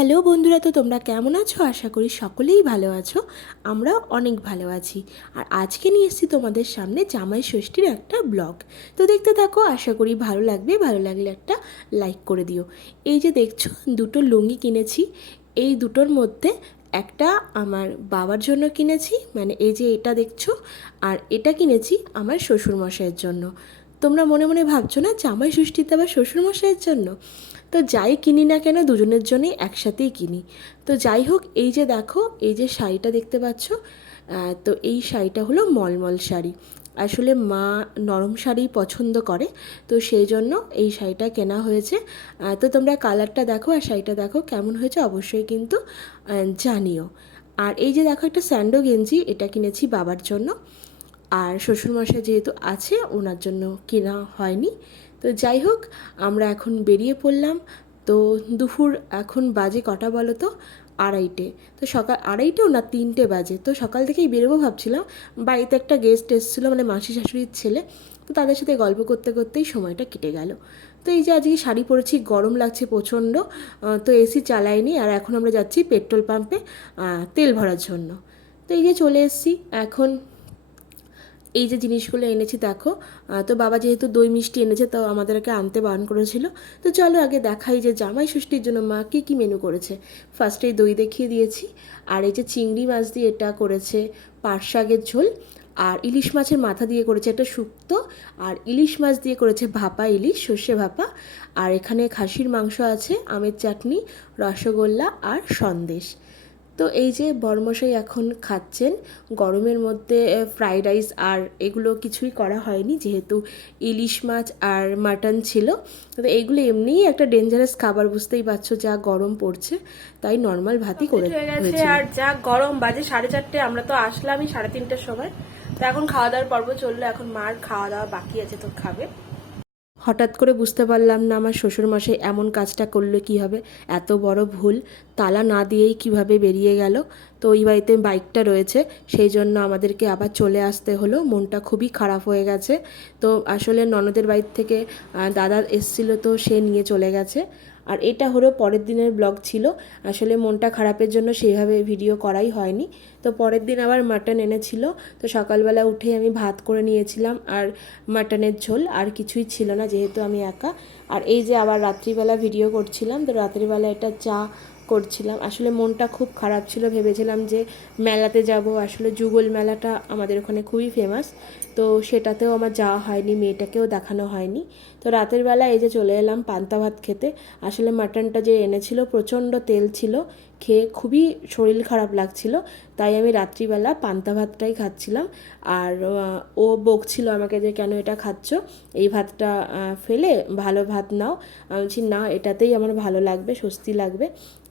Hello বন্ধুরা, তো তোমরা কেমন আছো? আশা করি সকলেই ভালো আছো। আমরাও অনেক ভালো আছি। আর আজকে নিয়ে এসেছি তোমাদের সামনে জামাই ষষ্ঠীর একটা ব্লগ। তো দেখতে থাকো, আশা করি ভালো লাগবে। ভালো লাগলে একটা লাইক করে দিও। এই যে দেখছ, দুটো লুঙ্গি কিনেছি। এই দুটোর মধ্যে একটা আমার বাবার জন্য কিনেছি। মানে এই যে এটা দেখছ, আর এটা কিনেছি আমার শ্বশুরমশাইয়ের জন্য। তোমরা মনে মনে ভাবছ না জামাই ষষ্ঠীতে আবার শ্বশুরমশাইয়ের জন্য? তো যাই কিনি না কেন দুজনের জন্যই একসাথেই কিনি। তো যাই হোক, এই যে দেখো, এই যে শাড়িটা দেখতে পাচ্ছ তো এই শাড়িটা হলো মলমল শাড়ি। আসলে মা নরম শাড়ি পছন্দ করে, তো সেই জন্য এই শাড়িটা কেনা হয়েছে। তো তোমরা কালারটা দেখো আর শাড়িটা দেখো, কেমন হয়েছে অবশ্যই কিন্তু জানিও। আর এই যে দেখো একটা স্যান্ডো গেঞ্জি, এটা কিনেছি বাবার জন্য। আর শ্বশুরমশাই যেহেতু আছে, ওনার জন্য কেনা হয়নি। তো যাই হোক, আমরা এখন বেরিয়ে পড়লাম। তো দুপুর এখন বাজে কটা বলো তো আড়াইটে। তো সকাল আড়াইটেও না তিনটে বাজে। তো সকাল থেকেই বেরোবো ভাবছিলাম। বাড়িতে একটা গেস্ট এসেছিল মানে মাসি শাশুড়ির ছেলে। তো তাদের সাথে গল্প করতে করতেই সময়টা কেটে গেল। তো এই যে আজকে শাড়ি পরেছি, গরম লাগছে প্রচণ্ড। তো এসি চালাইনি আর এখন আমরা যাচ্ছি পেট্রোল পাম্পে তেল ভরার জন্য। তো এই যে চলে এসেছি। এখন এই যে জিনিসগুলো এনেছি, দেখো। তো বাবা যেহেতু দই মিষ্টি এনেছে, তো আমাদেরকে আনতে বারণ করেছিল। তো চলো আগে দেখাই যে জামাই ষষ্ঠীর জন্য মা কী কী মেনু করেছে। ফার্স্টেই দই দেখিয়ে দিয়েছি, আর এই যে চিংড়ি মাছ দিয়ে এটা করেছে পাট শাকের ঝোল, আর ইলিশ মাছের মাথা দিয়ে করেছে একটা শুক্তো, আর ইলিশ মাছ দিয়ে করেছে ভাপা ইলিশ, সর্ষে ভাপা। আর এখানে খাসির মাংস আছে, আমের চাটনি, রসগোল্লা আর সন্দেশ। তো এই যে বর্মশাই এখন খাচ্ছেন গরমের মধ্যে ফ্রাইড রাইস আর এগুলো কিছুই করা হয়নি যেহেতু ইলিশ মাছ আর মাটন ছিল। তো এইগুলো এমনিই একটা ডেঞ্জারাস খাবার বুঝতেই পারছ যা গরম পড়ছে তাই নর্মাল ভাতই করে হয়ে গেছে আর যা গরম বাজে সাড়ে চারটে আমরা তো আসলামই সাড়ে তিনটের সময়। তো এখন খাওয়া দাওয়ার পর্ব চলল এখন মার খাওয়া দাওয়া বাকি আছে তো খাবে। হঠাৎ করে বুঝতে পারলাম না আমার শ্বশুরমশাই এমন কাজটা করলে কি হবে। এত বড় ভুল, তালা না দিয়েই কীভাবে বেরিয়ে গেল? তো ওই বাড়িতে বাইকটা রয়েছে, সেই জন্য আমাদেরকে আবার চলে আসতে হলো। মনটা খুবই খারাপ হয়ে গেছে। তো আসলে ননদের বাড়ির থেকে দাদা এসছিল তো সে নিয়ে চলে গেছে। আর এটা হলো পরের দিনের ব্লগ ছিল। আসলে মনটা খারাপের জন্য সেইভাবে ভিডিও করাই হয়নি। তো পরের দিন আবার মাটন এনেছিল। তো সকালবেলা উঠে আমি ভাত করে নিয়েছিলাম আর মাটনের ঝোল, আর কিছুই ছিল না যেহেতু আমি একা। আর এই যে আবার রাত্রিবেলা ভিডিও করছিলাম, তো রাত্রিবেলা এটা চা করছিলাম। আসলে মনটা খুব খারাপ ছিল, ভেবেছিলাম যে মেলাতে যাব। আসলে যুগল মেলাটা আমাদের ওখানে খুবই ফেমাস তো সেটাতেও আমার যাওয়া হয়নি, মেয়েটাকেও দেখানো হয়নি। তো রাতের বেলা এই যে চলে এলাম পান্তা ভাত খেতে। আসলে মাটনটা যে এনেছিল, প্রচণ্ড তেল ছিল, খেয়ে খুবই শরীর খারাপ লাগছিল, তাই আমি রাত্রিবেলা পান্তা ভাতটাই খাচ্ছিলাম। আর ও বকছিল আমাকে যে, কেন এটা খাচ্ছ? এই ভাতটা ফেলে, ভালো ভাত নাও। আমি বলছি, না, এটাতেই আমার ভালো লাগবে, স্বস্তি লাগবে।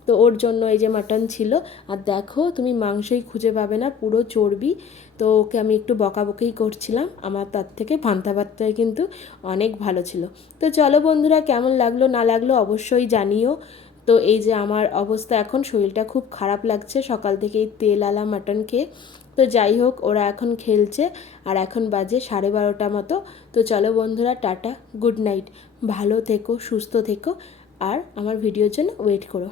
তো ওর জন্য এই যে মাটন ছিল। আর দেখো, তুমি মাংসই খুঁজে পাবে না, পুরো চর্বি। তো ওকে আমি একটু বকাবকিই করছিলাম। আমার তার থেকে পান্তা ভাতটাই কিন্তু অনেক ভালো ছিল। তো চলো বন্ধুরা, কেমন লাগল, না লাগল অবশ্যই জানিও। তো এই যে আমার অবস্থা, এখন শরীরটা খুব খারাপ লাগছে। সকাল থেকেই তেল আলা মাটন খেয়ে। তো যাই হোক, ওরা এখন খেলছে। আর এখন বাজে সাড়ে বারোটা মতো। তো চলো বন্ধুরা, টাটা, গুড নাইট। ভালো থেকো, সুস্থ থেকো। আর আমার ভিডিওর জন্য ওয়েট করো।